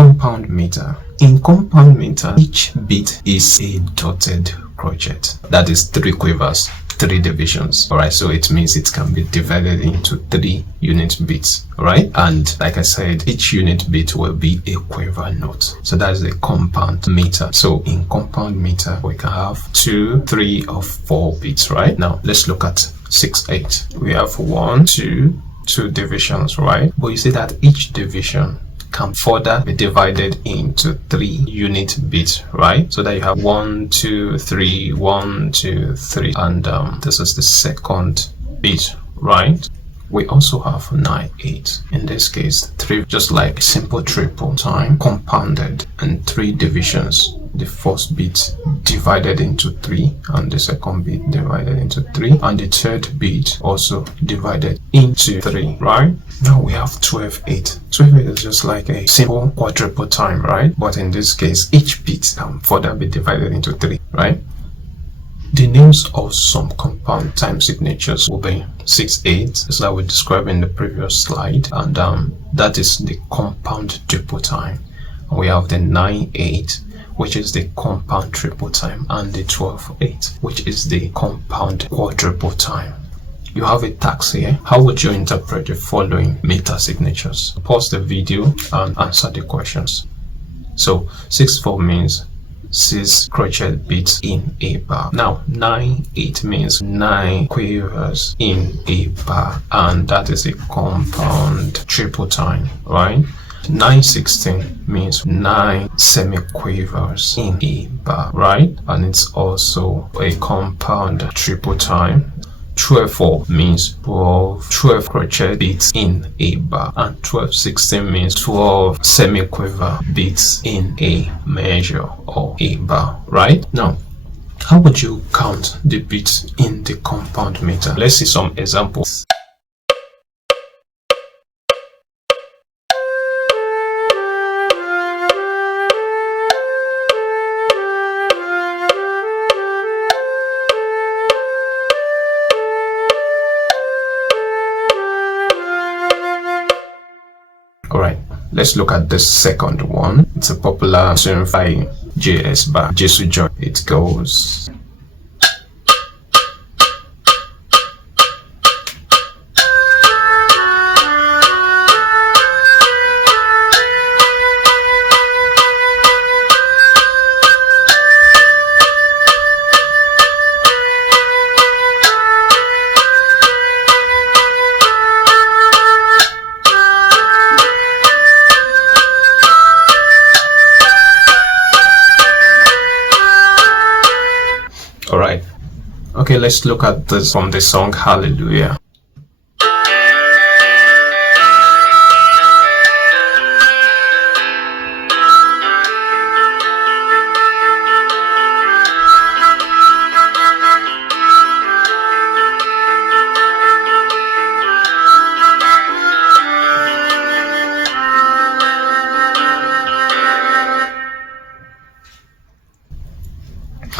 compound meter. In compound meter, each beat is a dotted crochet. That is 3 quavers, 3 divisions. Alright, so it means it can be divided into 3 unit beats. Alright, and like I said, each unit beat will be a quaver note. So that's the compound meter. So in compound meter, we can have 2, 3, or 4 beats. Right, now let's look at 6/8. We have 1, 2 divisions, right? But you see that each division can further be divided into 3 unit beats, right? So that you have 1, 2, 3, 1, 2, 3, and this is the second beat, right? We also have 9/8. In this case, 3, just like a simple triple time, compounded in 3 divisions. The first beat divided into 3, and the second beat divided into 3, and the third beat also divided into 3, right? Now we have 12/8. 12/8 is just like a simple quadruple time, right? But in this case, each beat can further be divided into 3, right? The names of some compound time signatures will be 6/8, as I will describe in the previous slide, and that is the compound duple time. We have the 9/8, which is the compound triple time, and the 12/8, which is the compound quadruple time. You have a task here. How would you interpret the following meter signatures? Pause the video and answer the questions. So 6/4 means 6 crochet beats in a bar. Now 9/8 means 9 quavers in a bar, and that is a compound triple time, right? 9/16 means 9 semi-quavers in a bar, right? And it's also a compound triple time. 12/4 means 12 crochet beats in a bar, and 12/16 means 12 semi-quiver beats in a measure or a bar, right? Now, how would you count the beats in the compound meter? Let's see some examples. Alright, let's look at the second one. It's a popular tune by J.S. Bach, Jesu Joy. It goes. Alright, okay, let's look at this from the song Hallelujah.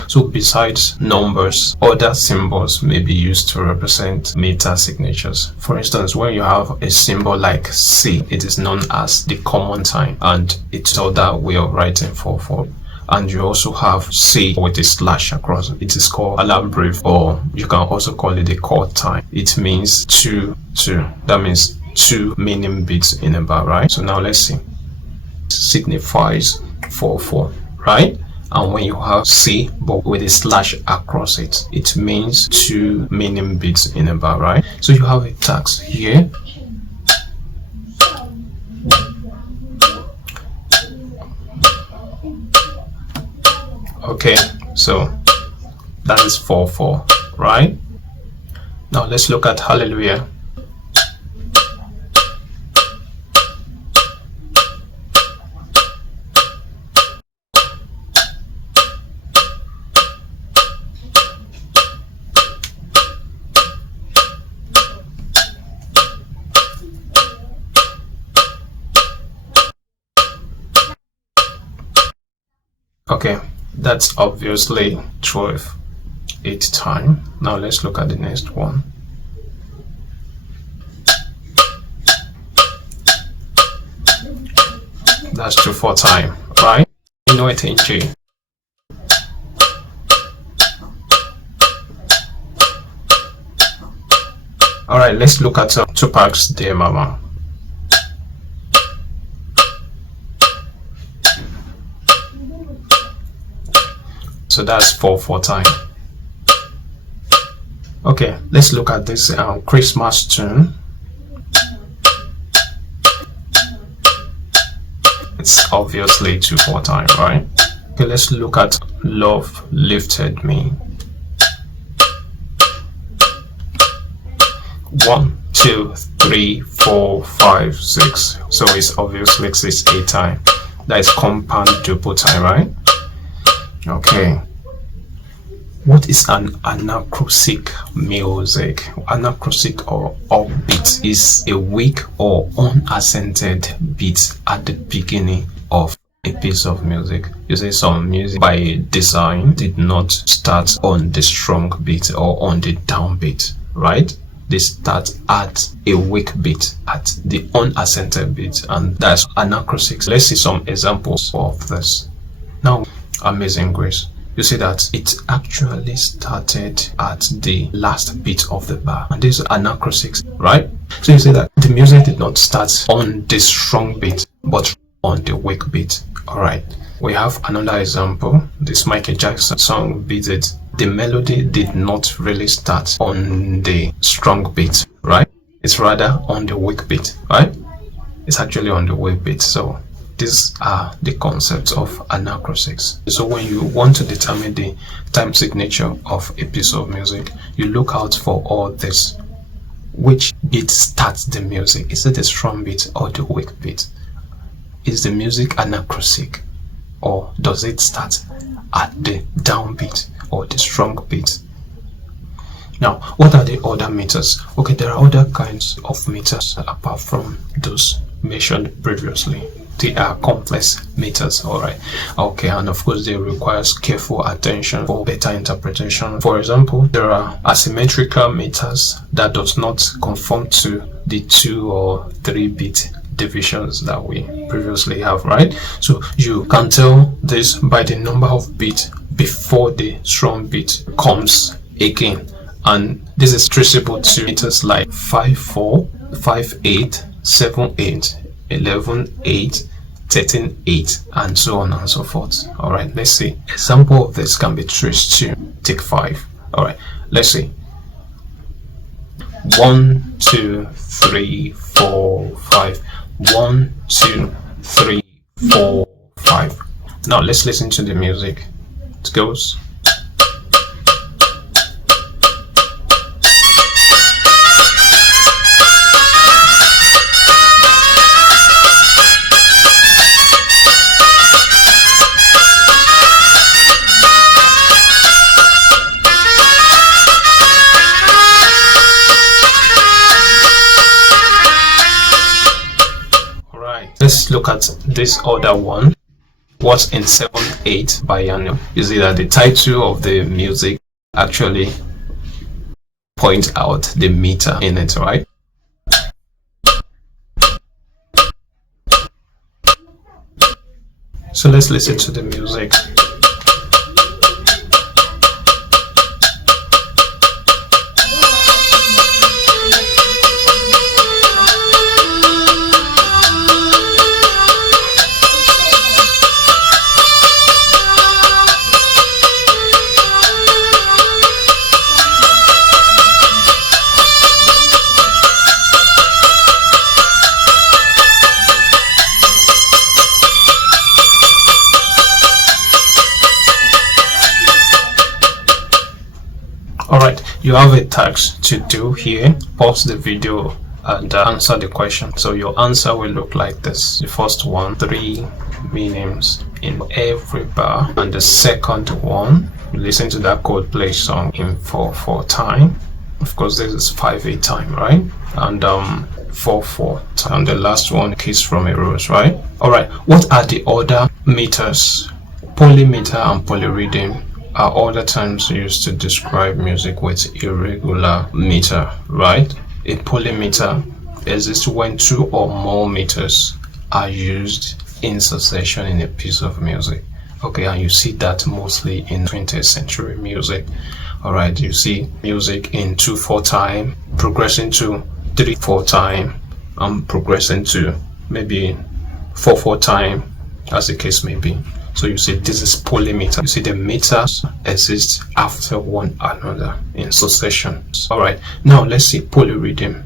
So besides numbers, other symbols may be used to represent meter signatures. For instance, when you have a symbol like C, it is known as the common time, and it's other way of writing 4/4. And you also have C with a slash across. It is called alarm brief, or you can also call it the chord time. It means 2, 2. That means 2 meaning beats in a bar, right? So now let's see. It signifies 4/4, right? And when you have C but with a slash across it, it means 2 meaning beats in a bar, right? So you have a task here. Okay, so that is 4/4, right? Now let's look at Hallelujah. Okay, that's obviously 12/8 time. Now let's look at the next one. That's 2/4 time, right? You know it in G. Alright, let's look at Tupac's Dear Mama. So that's 4/4 time. Okay, let's look at this Christmas tune. It's obviously 2/4 time, right? Okay, let's look at Love Lifted Me. 1, 2, 3, 4, 5, 6. So it's obviously 6/8 time. That is compound duple time, right? Okay. What is an anacrusis music? Anacrusis or upbeat is a weak or unaccented beat at the beginning of a piece of music. You say some music by design did not start on the strong beat or on the downbeat, right? They start at a weak beat, at the unaccented beat, and that's anacrusis. Let's see some examples of this. Now, Amazing Grace. You see that it actually started at the last beat of the bar, and this is anacrusis, right? So you see that the music did not start on the strong beat, but on the weak beat. All right, we have another example. This Michael Jackson song, Beat It. The melody did not really start on the strong beat, right? It's rather on the weak beat, right? It's actually on the weak beat. So these are the concepts of anacrusis. So when you want to determine the time signature of a piece of music, you look out for all this. Which beat starts the music? Is it the strong beat or the weak beat? Is the music anacrusis, or does it start at the downbeat or the strong beat? Now, what are the other meters? Okay, there are other kinds of meters apart from those mentioned previously. They are complex meters, all right. Okay, and of course they require careful attention for better interpretation. For example, there are asymmetrical meters that does not conform to the 2 or 3 beat divisions that we previously have, right? So you can tell this by the number of beats before the strong beat comes again, and this is traceable to meters like 5/4, 5/8, 7/8, 11/8, 13/8, and so on and so forth. All right, let's see. Example of this can be traced to take 5. All right, let's see. 1, 2, 3, 4, 5. 1, 2, 3, 4, 5. Now let's listen to the music. It goes. Let's look at this other one. What's in 7/8 by Yanni? You see that the title of the music actually points out the meter in it, right? So let's listen to the music. Alright, you have a task to do here. Pause the video and answer the question. So your answer will look like this. The first one, 3 meanings in every bar, and the second one, listen to that Coldplay song in 4/4 time. Of course, this is 5/8 time, right? And 4/4 time. And the last one, Kiss from a Rose, right? Alright, what are the other meters? Polymeter and polyrhythm are other terms used to describe music with irregular meter, right? A polymeter exists when 2 or more meters are used in succession in a piece of music. Okay, and you see that mostly in 20th century music. All right, you see music in 2/4 time, progressing to 3/4 time, and progressing to maybe 4/4 time, as the case may be. So you see this is polymeter. You see the meters exist after one another in succession. All right, now let's see polyrhythm.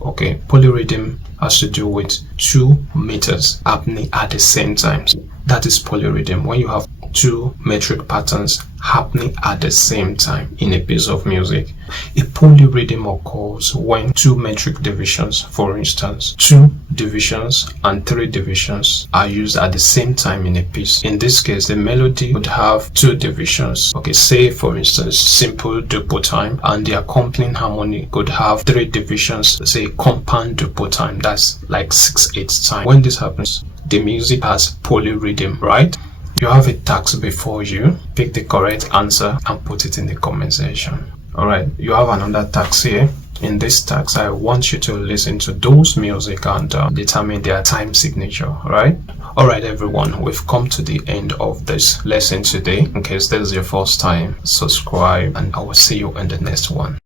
Okay, polyrhythm has to do with 2 meters happening at the same time. That is polyrhythm, when you have 2 metric patterns happening at the same time in a piece of music. A polyrhythm occurs when 2 metric divisions, for instance 2 divisions and 3 divisions, are used at the same time in a piece. In this case, the melody would have 2 divisions. Okay, say for instance simple duple time, and the accompanying harmony could have 3 divisions, say compound duple time, that's like 6/8 time. When this happens, the music has polyrhythm, right? You have a task before you. Pick the correct answer and put it in the comment section. Alright, you have another task here. In this task, I want you to listen to those music and determine their time signature, right? Alright everyone, we've come to the end of this lesson today. In case this is your first time, subscribe and I will see you in the next one.